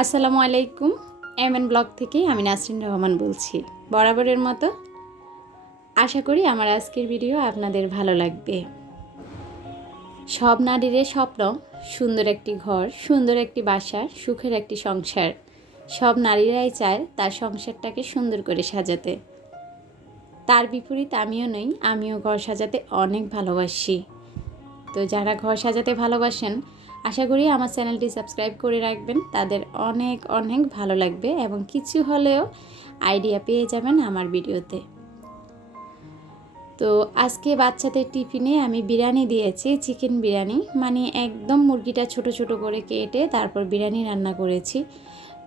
আসসালামু আলাইকুম। MN blog থেকে আমি নাসরিন রহমান বলছি। বরাবরের মতো আশা করি আমার আজকের ভিডিও আপনাদের ভালো লাগবে। সব নারীর স্বপ্ন সুন্দর একটি ঘর, সুন্দর একটি বাসা, সুখের একটি সংসার। সব নারীরাই চায় তার সংসারটাকে সুন্দর করে সাজাতে। তার বিপরীত আমিও নই, আমিও ঘর সাজাতে অনেক ভালোবাসি। তো যারা ঘর সাজাতে ভালোবাসেন আশা করি আমার চ্যানেলটি সাবস্ক্রাইব করে রাখবেন, তাদের অনেক অনেক ভালো লাগবে এবং কিছু হলেও আইডিয়া পেয়ে যাবেন আমার ভিডিওতে। তো আজকে বাচ্চাদের টিফিনে আমি বিরিয়ানি দিয়েছি, চিকেন বিরিয়ানি, মানে একদম মুরগিটা ছোট ছোট করে কেটে তারপর বিরিয়ানি রান্না করেছি।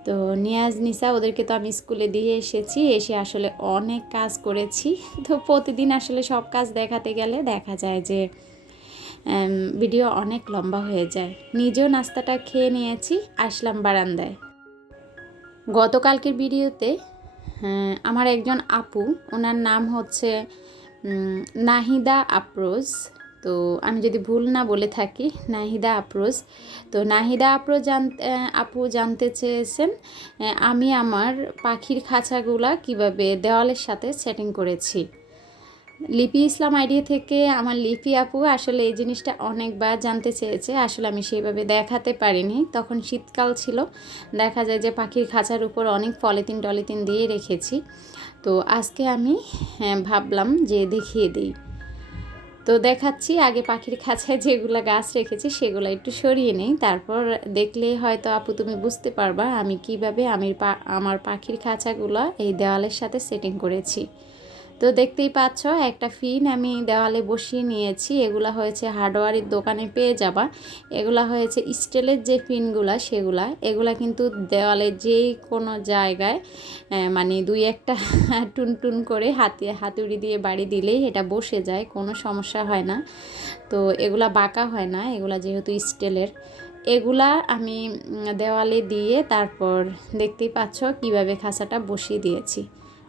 তো নিয়াজ নিসা ওদেরকে তো আমি স্কুলে দিয়ে এসেছি, এসে আসলে অনেক কাজ করেছি। তো প্রতিদিন আসলে সব কাজ দেখাতে গেলে দেখা যায় যে ভিডিও অনেক লম্বা হয়ে যায়। নিজেও নাস্তাটা খেয়ে নিয়েছি, আসলাম বারান্দায়। গতকালকের ভিডিওতে আমার একজন আপু, ওনার নাম হচ্ছে নাহিদা আফরোজ, তো আমি যদি ভুল না বলে থাকি নাহিদা আফরোজ। তো নাহিদা আফরোজ আপু জানতে চেয়েছেন আমি আমার পাখির খাঁচাগুলা কিভাবে দেওয়ালের সাথে সেটিং করেছি। লিপি ইসলাম আইডিয়া থেকে আমার লিপি আপু আসলে এই জিনিসটা অনেকবার জানতে চেয়েছে, আসলে আমি সেইভাবে দেখাতে পারিনি, তখন শীতকাল ছিল। দেখা যায় যে পাখির খাঁচার উপর অনেক পলিথিন দিয়ে রেখেছি। তো আজকে আমি ভাবলাম যে দেখিয়ে দিই। তো দেখাচ্ছি, আগে পাখির খাঁচায় যেগুলো গাছ রেখেছি সেগুলো একটু সরিয়ে নেই, তারপর দেখলে হয়তো আপু তুমি বুঝতে পারবা আমি কিভাবে আমার পাখির খাঁচাগুলো এই দেওয়ালের সাথে সেটিং করেছি। তো দেখতেই পাচ্ছ একটা ফিন আমি দেওয়ালে বসিয়ে নিয়েছি। এগুলা হয়েছে হার্ডওয়্যারের দোকানে পেয়ে যাবা। এগুলা হয়েছে স্টিলের যে ফিনগুলা এগুলা কিন্তু দেওয়ালে যেই কোনো জায়গায় মানে দুই একটা টুন করে হাতুড়ি দিয়ে বাড়ি দিলেই এটা বসে যায়, কোনো সমস্যা হয় না। তো এগুলা বাঁকা হয় না, এগুলা যেহেতু স্টিলের। এগুলা আমি দেওয়ালে দিয়ে তারপর দেখতেই পাচ্ছ কিভাবে খাঁচাটা বসিয়ে দিয়েছি।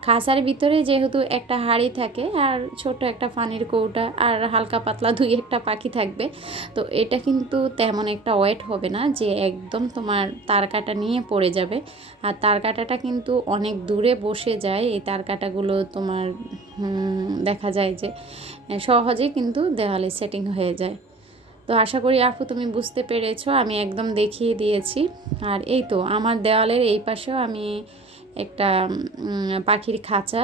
খাঁচার ভিতরে যেহেতু একটা হাঁড়ি থাকে আর ছোট একটা পানির কৌটা আর হালকা পাতলা দুই একটা পাখি থাকবে, তো এটা কিন্তু তেমন একটা ওয়েট হবে না যে একদম তোমার তার কাটা নিয়ে পড়ে যাবে। আর তার কাটাটা কিন্তু অনেক দূরে বসে যায়, এই তার কাটাগুলো তোমার দেখা যায় যে সহজেই কিন্তু দেওয়ালে সেটিং হয়ে যায়। তো আশা করি আপু তুমি বুঝতে পেরেছো, আমি একদম দেখিয়ে দিয়েছি। আর এই তো আমার দেওয়ালের এই পাশেও আমি একটা পাখির খাঁচা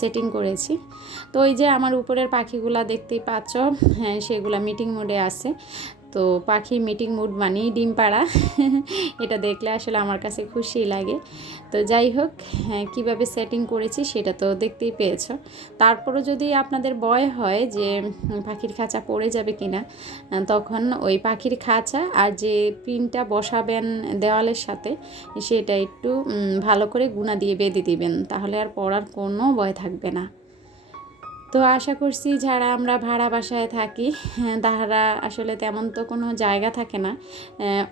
সেটিং করেছি। তো ওই যে আমার উপরের পাখিগুলা দেখতেই পাচ্ছ, হ্যাঁ সেগুলা মিটিং মোডে আছে। তো পাখি মিটিং মুড মানেই ডিম পাড়া। এটা দেখলে আসলে আমার কাছে খুশি লাগে। তো যাই হোক, কীভাবে সেটিং করেছি সেটা তো দেখতেই পেয়েছ। তারপরও যদি আপনাদের ভয় হয় যে পাখির খাঁচা পড়ে যাবে কিনা, তখন ওই পাখির খাঁচা আর যে পিনটা বসাবেন দেওয়ালের সাথে সেটা একটু ভালো করে গুণা দিয়ে বেঁধে দিবেন, তাহলে আর পড়ার কোনো ভয় থাকবে না। তো আশা করছি যারা আমরা ভাড়া বাসায় থাকি তারা আসলে তেমন তো কোনো জায়গা থাকে না,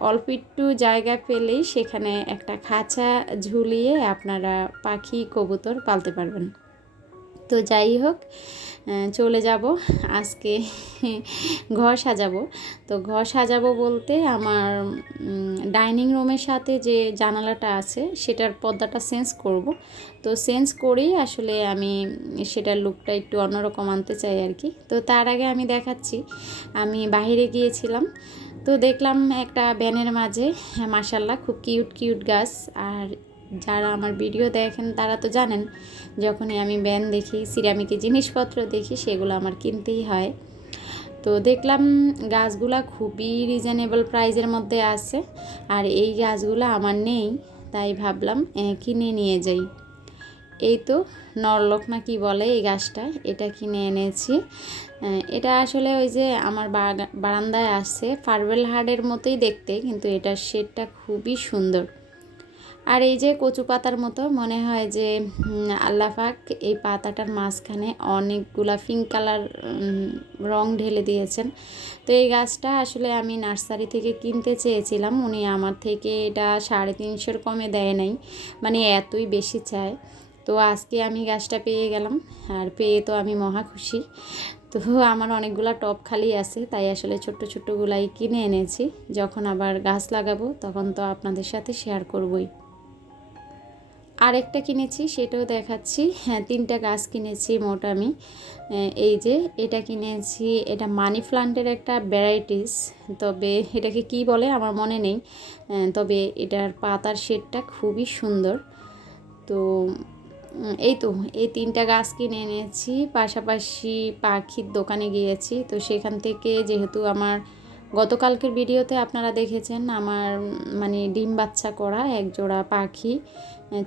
অল্প একটু জায়গা পেলেই সেখানে একটা খাঁচা ঝুলিয়ে আপনারা পাখি কবুতর পালতে পারবেন। তো যাই হোক, চলে যাব আজকে ঘর সাজাবো। তো ঘর সাজাবো বলতে আমার ডাইনিং রুমের সাথে যে জানালাটা আছে সেটার পর্দাটা চেঞ্জ করব। তো চেঞ্জ করেই আসলে আমি সেটার লুকটা একটু অন্যরকম আনতে চাই আর কি। তো তার আগে আমি দেখাচ্ছি, আমি বাইরে গিয়েছিলাম, তো দেখলাম একটা ব্যানের মাঝে মাশাল্লাহ খুব কিউট গাছ। আর যারা আমার ভিডিও দেখেন তারা তো জানেন, যখনই আমি ব্যান দেখি, সিরামিকের জিনিসপত্র দেখি, সেগুলো আমার কিনতেই হয়। তো দেখলাম গাছগুলা খুবই রিজনেবল প্রাইসের মধ্যে আছে, আর এই গাছগুলো আমার নেই, তাই ভাবলাম কিনে নিয়ে যাই। এই তো নরলক না কি বলে এই গাছটা, এটা কিনে এনেছি। এটা আসলে ওই যে আমার বারান্দায় আছে, ফারওয়েল হার্ডের মতোই দেখতে, কিন্তু এটার শেডটা খুবই সুন্দর। আর এই যে কচু পাতার মতো মনে হয় যে আল্লাহ পাক এই পাতাটার মাঝখানে অনেকগুলা পিঙ্ক কালার রং ঢেলে দিয়েছেন। তো এই গাছটা আসলে আমি নার্সারি থেকে কিনতে চেয়েছিলাম, উনি আমার থেকে এটা 350 কমে দেয় নাই, মানে এতই বেশি চায়। তো আজকে আমি গাছটা পেয়ে গেলাম, আর পেয়ে তো আমি মহা খুশি। তো আমার অনেকগুলা টব খালি আছে, তাই আসলে ছোট্ট ছোট্টগুলাই কিনে এনেছি। যখন আবার গাছ লাগাবো তখন তো আপনাদের সাথে শেয়ার করবই। আরেকটা কিনেছি, সেটাও দেখাচ্ছি। হ্যাঁ, 3টা গাছ কিনেছি মোট আমি। এই যে এটা কিনেছি, এটা মানি প্লান্টের একটা ভ্যারাইটিস, তবে এটাকে কি বলে আমার মনে নেই। তবে এটার পাতার শেডটা খুবই সুন্দর। তো এই তো এই 3টা গাছ কিনে এনেছি। পাশাপাশি পাখির দোকানে গিয়েছি, তো সেখান থেকে যেহেতু আমার গতকালকের ভিডিওতে আপনারা দেখেছেন আমার মানে ডিম বাচ্চা করা এক জোড়া পাখি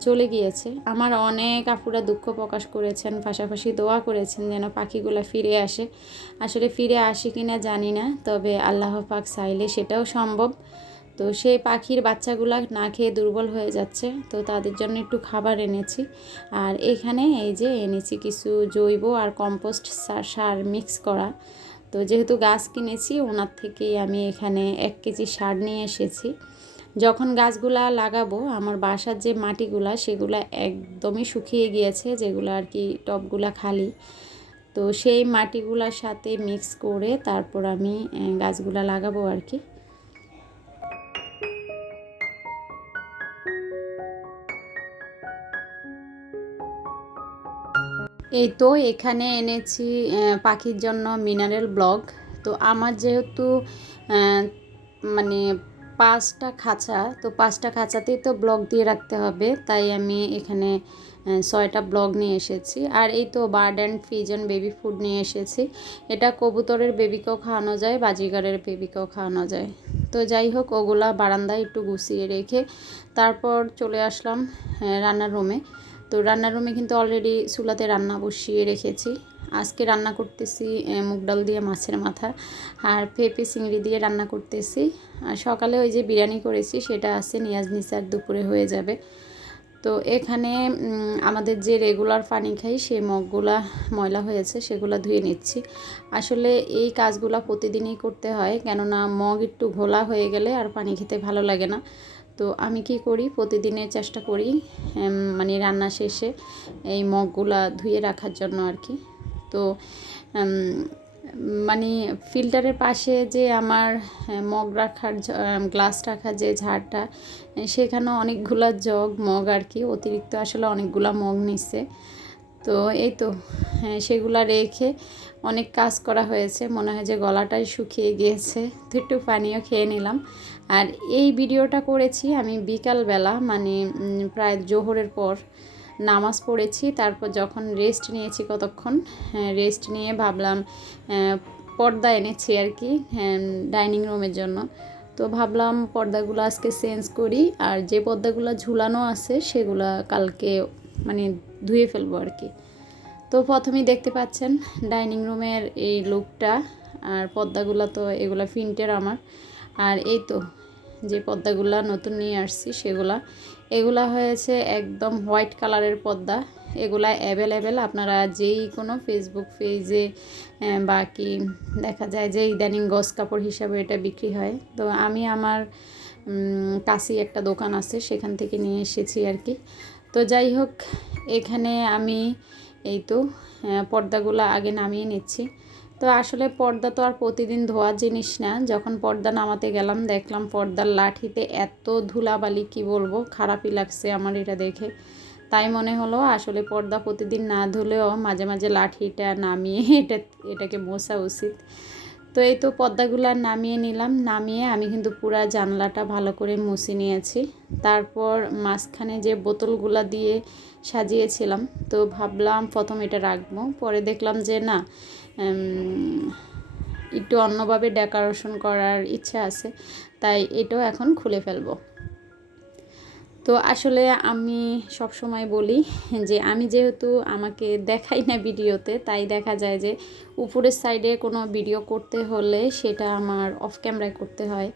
চলে গিয়েছে। আমার অনেক আপুরা দুঃখ প্রকাশ করেছেন, পাশাপাশি দোয়া করেছেন যেন পাখিগুলো ফিরে আসে। আসলে ফিরে আসে কিনা জানি না, তবে আল্লাহ পাক চাইলে সেটাও সম্ভব। তো সেই পাখির বাচ্চাগুলা না খেয়ে দুর্বল হয়ে যাচ্ছে, তো তাদের জন্য একটু খাবার এনেছি। আর এখানে এই যে এনেছি কিছু জৈব আর কম্পোস্ট সার মিক্স করা। তো যেহেতু গাছ কিনেছি ওনার থেকেই আমি এখানে 1 কেজি সার নিয়ে এসেছি। যখন গাছগুলা লাগাবো আমার বাসার যে মাটিগুলা সেগুলা একদমই শুকিয়ে গিয়েছে, যেগুলো আর কি টবগুলা খালি, তো সেই মাটিগুলার সাথে মিক্স করে তারপর আমি গাছগুলা লাগাবো আর কি। এই তো এখানে এনেছি পাখির জন্য মিনারেল ব্লক। তো আমার যেহেতু মানে 5টা খাঁচা, তো 5টা খাঁচাতেই তো ব্লক দিয়ে রাখতে হবে, তাই আমি এখানে 6টা ব্লক নিয়ে এসেছি। আর এই তো bird and pigeon baby food নিয়ে এসেছি। এটা কবুতরের বেবিকেও খাওয়ানো যায়, বাজিগারের বেবিকেও খাওয়ানো যায়। তো যাই হোক, ওগুলা বারান্দায় একটু গুছিয়ে রেখে তারপর চলে আসলাম রান্নার রুমে। তো রান্নার রুমে কিন্তু অলরেডি চুলাতে রান্না বসিয়ে রেখেছি। আজকে রান্না করতেছি মুগ ডাল দিয়ে মাছের মাথা আর পেঁপে চিংড়ি দিয়ে রান্না করতেছি। আর সকালে ওই যে বিরিয়ানি করেছি সেটা আছে, নিয়াজ নিসার দুপুরে হয়ে যাবে। তো এখানে আমাদের যে রেগুলার পানি খাই সেই মগগুলা ময়লা হয়েছে, সেগুলো ধুয়ে নিচ্ছি। আসলে এই কাজগুলো প্রতিদিনই করতে হয়, কেননা মগ একটু ঘোলা হয়ে গেলে আর পানি খেতে ভালো লাগে না। তো আমি কি করি, প্রতিদিনের চেষ্টা করি মানে রান্না শেষে এই মগগুলা ধুয়ে রাখার জন্য আর কি। তো মানে ফিল্টারের পাশে যে আমার মগ রাখার গ্লাস রাখার যে ঝাড়টা, সেখানেও অনেকগুলা জগ মগ আর কি, অতিরিক্ত আসলে অনেকগুলা মগ নিচ্ছে। তো এই তো সেগুলা রেখে অনেক কাজ করা হয়েছে, মনে হয় যে গলাটাই শুকিয়ে গিয়েছে, তো একটু পানিও খেয়ে নিলাম। আর এই ভিডিওটা করেছি আমি বিকালবেলা, মানে প্রায় জোহরের পর নামাজ পড়েছি, তারপর যখন রেস্ট নিয়েছি কতক্ষণ, রেস্ট নিয়ে ভাবলাম পর্দা এনেছি আর কি ডাইনিং রুমের জন্য। তো ভাবলাম পর্দাগুলো আজকে চেঞ্জ করি, আর যে পর্দাগুলো ঝুলানো আছে সেগুলো কালকে মানে ধুয়ে ফেলবো আর কি। তো প্রথমেই দেখতে পাচ্ছেন ডাইনিং রুমের এই লুকটা, আর পর্দাগুলো তো এগুলো প্রিন্টের আমার। আর এই তো যে পর্দাগুলো নতুন নিয়ে আসছি এগুলা হয়েছে একদম হোয়াইট কালারের পর্দা। এগুলা অ্যাভেলেবেল, আপনারা যেই কোনো ফেসবুক পেজে বাকি দেখা যায় যে ইদানিং গস কাপড় হিসাবে এটা বিক্রি হয়। তো আমি আমার কাছেই একটা দোকান আছে, সেখান থেকে নিয়ে এসেছি আর কি। তো যাই হোক, এখানে আমি এই তো পর্দাগুলো আগে নামিয়ে নিচ্ছি। তো আসলে পর্দা তো আর প্রতিদিন ধোয়ার জিনিস না। যখন পর্দা নামাতে গেলাম দেখলাম পর্দার লাঠিতে এত ধুলাবালি, কি বলবো, খারাপই লাগছে আমার এটা দেখে। তাই মনে হলো আসলে পর্দা প্রতিদিন না ধুলেও মাঝে মাঝে লাঠিটা নামিয়ে এটাকে মোছা উচিত। তো এই তো পর্দাগুলো নামিয়ে নিলাম, নামিয়ে আমি কিন্তু পুরা জানলাটা ভালো করে মুছে নিয়েছি। তারপর মাঝখানে যে বোতলগুলা দিয়ে সাজিয়েছিলাম, তো ভাবলাম প্রথম এটা রাখবো, পরে দেখলাম যে না, একটু অন্যভাবে ডেকোরেশন করার ইচ্ছা আছে, তাই এটাও এখন খুলে ফেলবো। তো আসলে আমি সব সময় বলি যে আমি যেহেতু আমাকে দেখাই না ভিডিওতে, তাই দেখা যায় যে উপরের সাইডে কোনো ভিডিও করতে হলে সেটা আমার অফ ক্যামেরায় করতে হয়।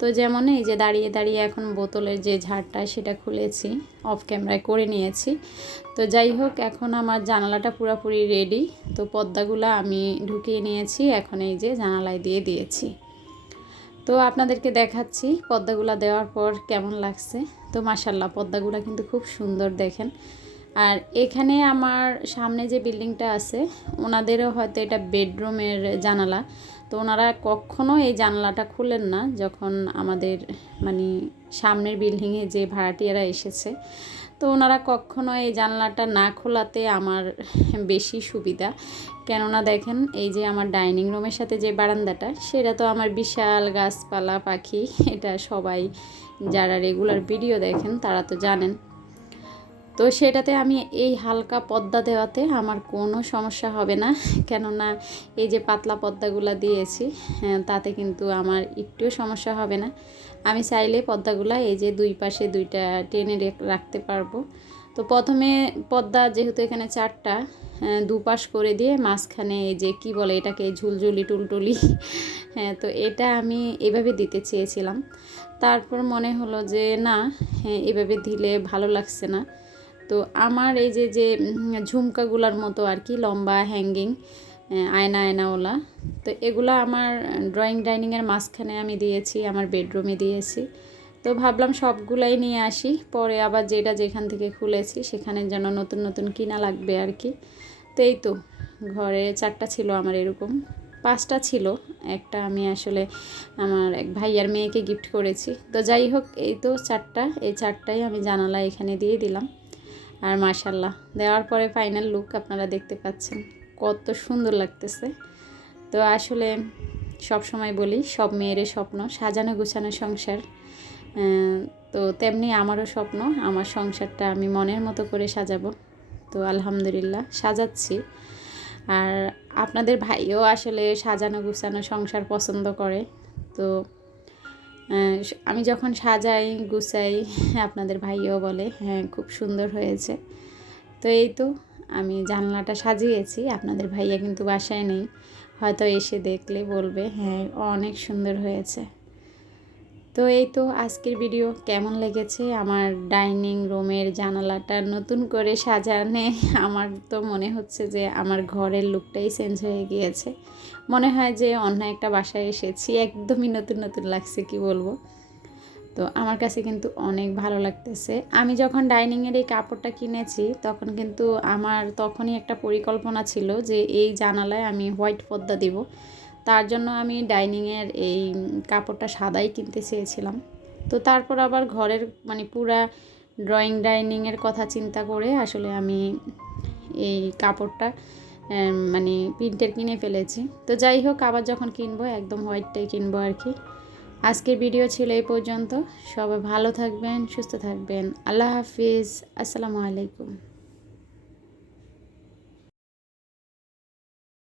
তো যেমন এই যে দাঁড়িয়ে দাঁড়িয়ে এখন বোতলের যে ঝাড়টা সেটা খুলেছি, অফ ক্যামেরায় করে নিয়েছি। তো যাই হোক, এখন আমার জানালাটা পুরোপুরি রেডি। তো পর্দাগুলো আমি ঢুকিয়ে নিয়েছি, এখন এই যে জানালায় দিয়ে দিয়েছি। তো আপনাদেরকে দেখাচ্ছি পর্দাগুলো দেওয়ার পর কেমন লাগছে। তো মাশাল্লাহ পর্দাগুলো কিন্তু খুব সুন্দর, দেখেন আর এখানে আমার সামনে যে বিল্ডিংটা আছে ওনাদেরও হয়তো এটা বেডরুমের জানালা, তো ওনারা কখনো এই জানালাটা খুলেন না যখন আমাদের মানে সামনের বিল্ডিংয়ে যে ভাড়াটিয়ারা এসেছে, তো ওনারা কখনো এই জানলাটা না খোলাতে আমার বেশি সুবিধা। কেননা দেখেন এই যে আমার ডাইনিং রুমের সাথে যে বারান্দাটা, সেটা তো আমার বিশাল গাছপালা পাখি, এটা সবাই যারা রেগুলার ভিডিও দেখেন তারা তো জানেন। তো সেটাতে আমি এই হালকা পর্দা দেওয়াতে আমার কোনো সমস্যা হবে না, কেননা এই যে পাতলা পর্দাগুলো দিয়েছি তাতে কিন্তু আমার একটুও সমস্যা হবে না। আমি চাইলে পর্দাগুলো এই যে দুই পাশে দুইটা টেনে রাখতে পারবো। তো প্রথমে পর্দা যেহেতু এখানে 4টা, দুপাশ করে দিয়ে মাঝখানে এই যে কি বলে এটাকে ঝুলঝুলি টুলটুলি, হ্যাঁ তো এটা আমি এভাবে দিতে চেয়েছিলাম। তারপর মনে হলো যে না, হ্যাঁ এভাবে দিলে ভালো লাগছে না। তো আমার এই যে যে ঝুমকাগুলার মতো আর কি লম্বা হ্যাঙ্গিং আয়না আয়নাওয়ালা, তো এগুলো আমার ড্রয়িং ডাইনিংয়ের মাঝখানে আমি দিয়েছি, আমার বেডরুমে দিয়েছি। তো ভাবলাম সবগুলাই নিয়ে আসি, পরে আবার যেটা যেখান থেকে খুলেছি সেখানে যেন নতুন নতুন কিনা লাগবে আর কি। তো এই তো ঘরে 4টা ছিল আমার, এরকম 5টা ছিল, একটা আমি আসলে আমার এক ভাইয়ার মেয়েকে গিফট করেছি। তো যাই হোক এই তো 4টা, এই 4টাই আমি জানালা এখানে দিয়ে দিলাম। আর মাশাল্লাহ দেওয়ার পরে ফাইনাল লুক আপনারা দেখতে পাচ্ছেন কত সুন্দর লাগতেছে। তো আসলে সব সময় বলি সব মেয়েরই স্বপ্ন সাজানো গুছানো সংসার, তো তেমনি আমারও স্বপ্ন আমার সংসারটা আমি মনের মতো করে সাজাবো। তো আলহামদুলিল্লাহ সাজাচ্ছি। আর আপনাদের ভাইও আসলে সাজানো গুছানো সংসার পছন্দ করে। তো আমি যখন সাজাই গুছাই আপনাদের ভাইও বলে হ্যাঁ খুব সুন্দর হয়েছে। তো এই তো আমি জানলাটা সাজিয়েছি, আপনাদের ভাইয়া কিন্তু বাসায় নেই, হয়তো এসে দেখলে বলবে হ্যাঁ অনেক সুন্দর হয়েছে। তো এই তো আজকের ভিডিও কেমন লেগেছে, আমার ডাইনিং রুমের জানালাটা নতুন করে সাজানে আমার তো মনে হচ্ছে যে আমার ঘরের লুকটাই চেঞ্জ হয়ে গিয়েছে, মনে হয় যে অন্য একটা বাসায় এসেছি, একদমই নতুন নতুন লাগছে কি বলবো। তো আমার কাছে কিন্তু অনেক ভালো লাগতেছে। আমি যখন ডাইনিংয়ের এই কাপড়টা কিনেছি তখন কিন্তু আমার তখনই একটা পরিকল্পনা ছিল যে এই জানালায় আমি হোয়াইট পর্দা দিব, তার জন্য আমি ডাইনিংয়ের এই কাপড়টা সাদাই কিনতে চেয়েছিলাম। তো তারপর আবার ঘরের মানে পুরা ড্রয়িং ডাইনিংয়ের কথা চিন্তা করে আসলে আমি এই কাপড়টা মানে প্রিন্টের কিনে ফেলেছি। তো যাই হোক আবার যখন কিনবো একদম হোয়াইটটাই কিনবো আর কি। আজকের ভিডিও ছিল এই পর্যন্ত, সবাই ভালো থাকবেন সুস্থ থাকবেন, আল্লাহ হাফিজ, আসসালামু আলাইকুম।